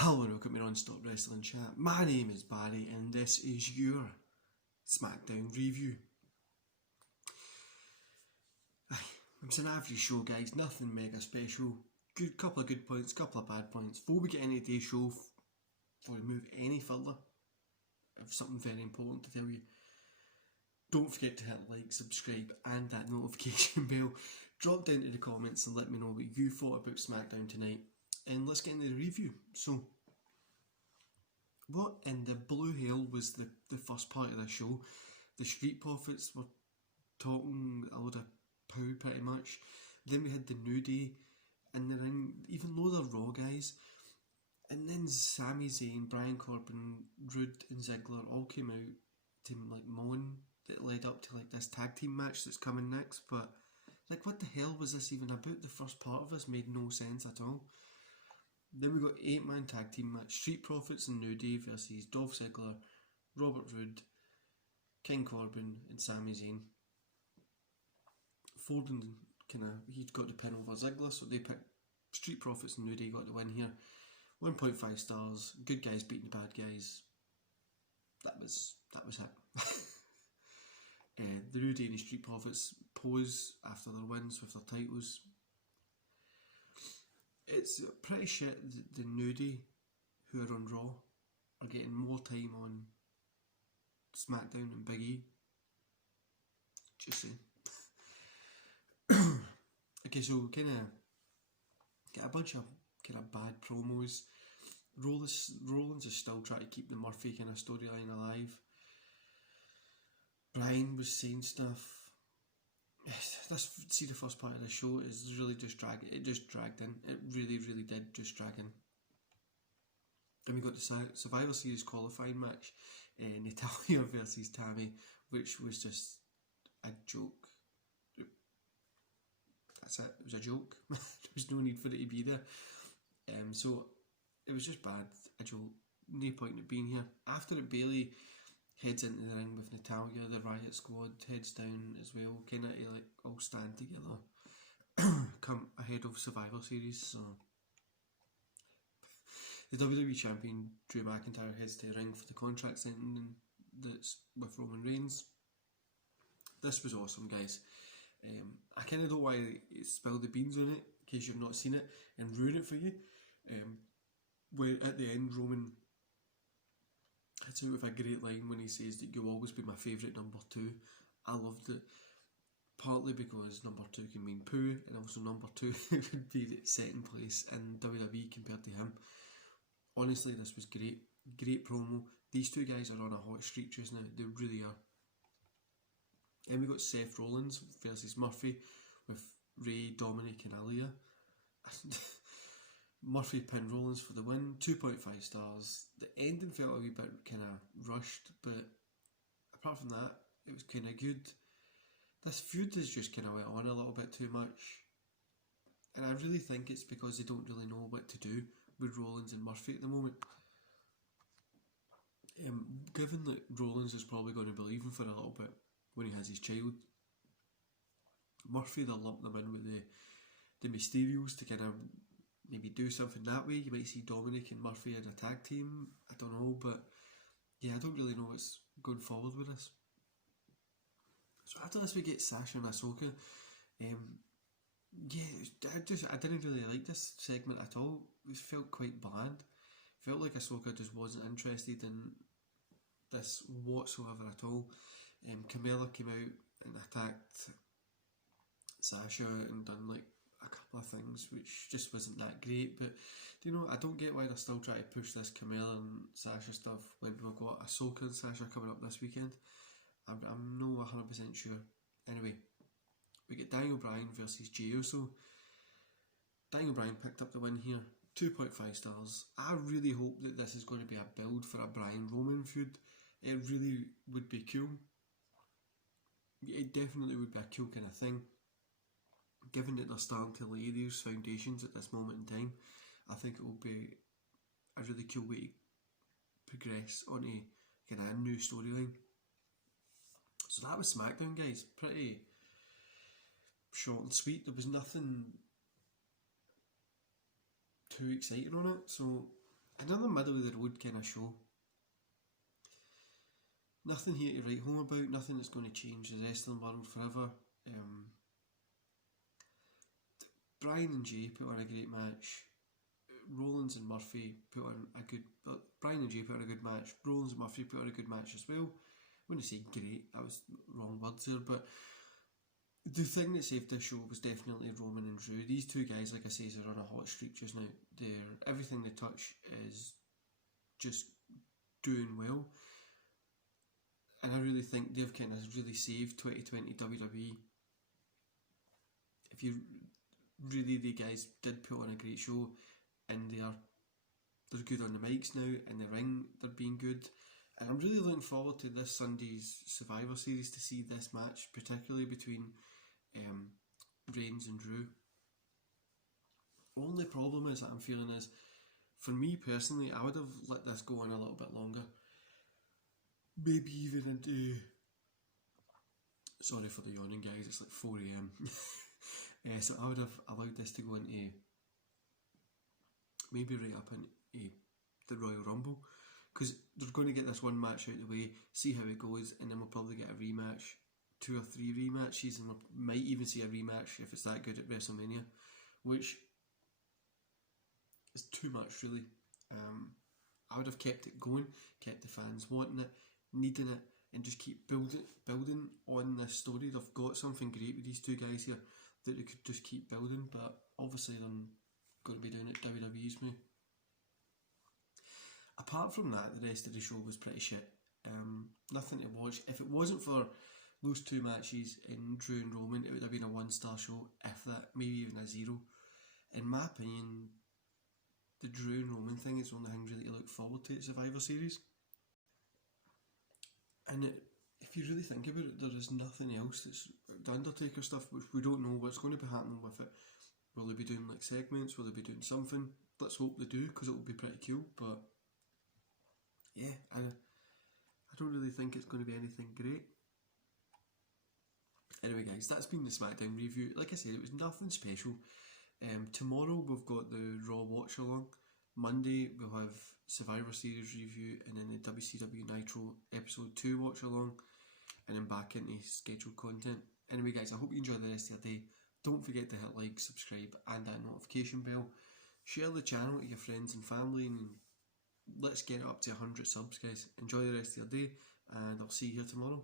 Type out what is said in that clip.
Hello and welcome to Non-Stop Wrestling Chat. My name is Barry and this is your Smackdown review. It's an average show, guys, nothing mega special. Couple of good points, couple of bad points. Before we get into today's show, before we move any further, I have something very important to tell you. Don't forget to hit like, subscribe and that notification bell. Drop down to the comments and let me know what you thought about Smackdown tonight. And let's get into the review. So, what in the blue hell was the first part of the show? The Street Profits were talking a load of poo pretty much. Then we had the New Day in the ring, even though they're Raw guys. And then Sami Zayn, Brian Corbin, Rude and Ziggler all came out to like moan that led up to like this tag team match that's coming next. But like, what the hell was this even about? The first part of this made no sense at all. Then we got 8-man tag team match, Street Profits and New Day versus Dolph Ziggler, Robert Roode, King Corbin and Sami Zayn. Forden he'd got the pin over Ziggler, so they picked Street Profits and New Day got the win here. 1.5 stars, good guys beating the bad guys. That was it. The New Day and the Street Profits pose after their wins with their titles. It's pretty shit that the New Day, who are on Raw, are getting more time on Smackdown than Big E. Just saying. Okay, so we kind of get a bunch of kind of bad promos. Rollins is still trying to keep the Murphy kind of storyline alive. Brian was saying stuff. The first part of the show is really just dragged in. It really, really did just drag in. Then we got the Survivor Series qualifying match, Natalya versus Tammy, which was just a joke. That's it. It was a joke. There was no need for it to be there. So it was just bad. A joke. No point in it being here. After it, Bayley heads into the ring with Natalya, the Riot Squad heads down as well, kind of like all stand together, come ahead of Survivor Series. So the WWE Champion Drew McIntyre heads to the ring for the contract signing that's with Roman Reigns. This was awesome, guys. I kind of don't want to spill the beans on it in case you've not seen it and ruin it for you. Where at the end Roman hits out with a great line when he says that you'll always be my favourite number 2. I loved it, partly because number 2 can mean poo, and also number 2 would be the second place in WWE compared to him. Honestly, this was great promo. These two guys are on a hot streak just now, they really are. Then we got Seth Rollins versus Murphy with Ray, Dominic and Aaliyah. Murphy pinned Rollins for the win, 2.5 stars. The ending felt a wee bit kind of rushed, but apart from that, it was kind of good. This feud has just kind of went on a little bit too much, and I really think it's because they don't really know what to do with Rollins and Murphy at the moment. Given that Rollins is probably going to be leaving for a little bit when he has his child, Murphy, they'll lump them in with the Mysterios to kind of maybe do something that way. You might see Dominic and Murphy in a tag team. I don't know, but yeah, I don't really know what's going forward with this. So after this we get Sasha and Ahsoka. I didn't really like this segment at all. It felt quite bland. Felt like Ahsoka just wasn't interested in this whatsoever at all. Carmella came out and attacked Sasha and done like a couple of things which just wasn't that great, but I don't get why they're still trying to push this Carmella and Sasha stuff when we've got Ahsoka and Sasha coming up this weekend. I'm not 100% sure. Anyway, we get Daniel Bryan versus Jey Uso. Daniel Bryan picked up the win here, 2.5 stars. I really hope that this is going to be a build for a Bryan Roman feud. It really would be cool. It definitely would be a cool kind of thing. Given that they're starting to lay these foundations at this moment in time, I think it will be a really cool way to progress on a kind of new storyline. So that was Smackdown, guys. Pretty short and sweet. There was nothing too exciting on it, so another middle of the road kind of show. Nothing here to write home about, nothing that's going to change the wrestling world forever. Bryan and Jay put on a great match. Rollins and Murphy put on a good... Bryan and Jay put on a good match. Rollins and Murphy put on a good match as well. I wouldn't say great, that was wrong words there, but the thing that saved this show was definitely Roman and Drew. These two guys, like I say, are on a hot streak just now. Everything they touch is just doing well. And I really think they've kind of really saved 2020 WWE. If you really, the guys did put on a great show, and they're good on the mics now, in the ring they're being good. And I'm really looking forward to this Sunday's Survivor Series to see this match, particularly between Reigns and Drew. Only problem is that I'm feeling is, for me personally, I would have let this go on a little bit longer. Maybe even into... Sorry for the yawning, guys, it's like 4 AM. So I would have allowed this to go into... maybe right up into the Royal Rumble. Because they're going to get this one match out of the way, see how it goes, and then we'll probably get a rematch, 2 or 3 rematches, and we might even see a rematch if it's that good at WrestleMania, which is too much really. I would have kept it going, kept the fans wanting it, needing it, and just keep building on this story. They've got something great with these two guys here that they could just keep building, but obviously they're going to be doing it WWE's way. Apart from that, the rest of the show was pretty shit. Nothing to watch. If it wasn't for those 2 matches in Drew and Roman, it would have been a 1-star show, if that, maybe even a 0. In my opinion, the Drew and Roman thing is the only thing really to look forward to at Survivor Series. And if you really think about it, there is nothing else. That's the Undertaker stuff, which we don't know what's going to be happening with it. Will they be doing like segments? Will they be doing something? Let's hope they do, because it will be pretty cool. But yeah, I don't really think it's going to be anything great. Anyway guys, that's been the Smackdown review. Like I said, it was nothing special. Tomorrow we've got the Raw watch along. Monday we'll have Survivor Series review, and then the WCW Nitro episode 2 watch along, and then back into scheduled content. Anyway guys, I hope you enjoy the rest of your day. Don't forget to hit like, subscribe, and that notification bell. Share the channel to your friends and family, and let's get it up to 100 subs guys. Enjoy the rest of your day, and I'll see you here tomorrow.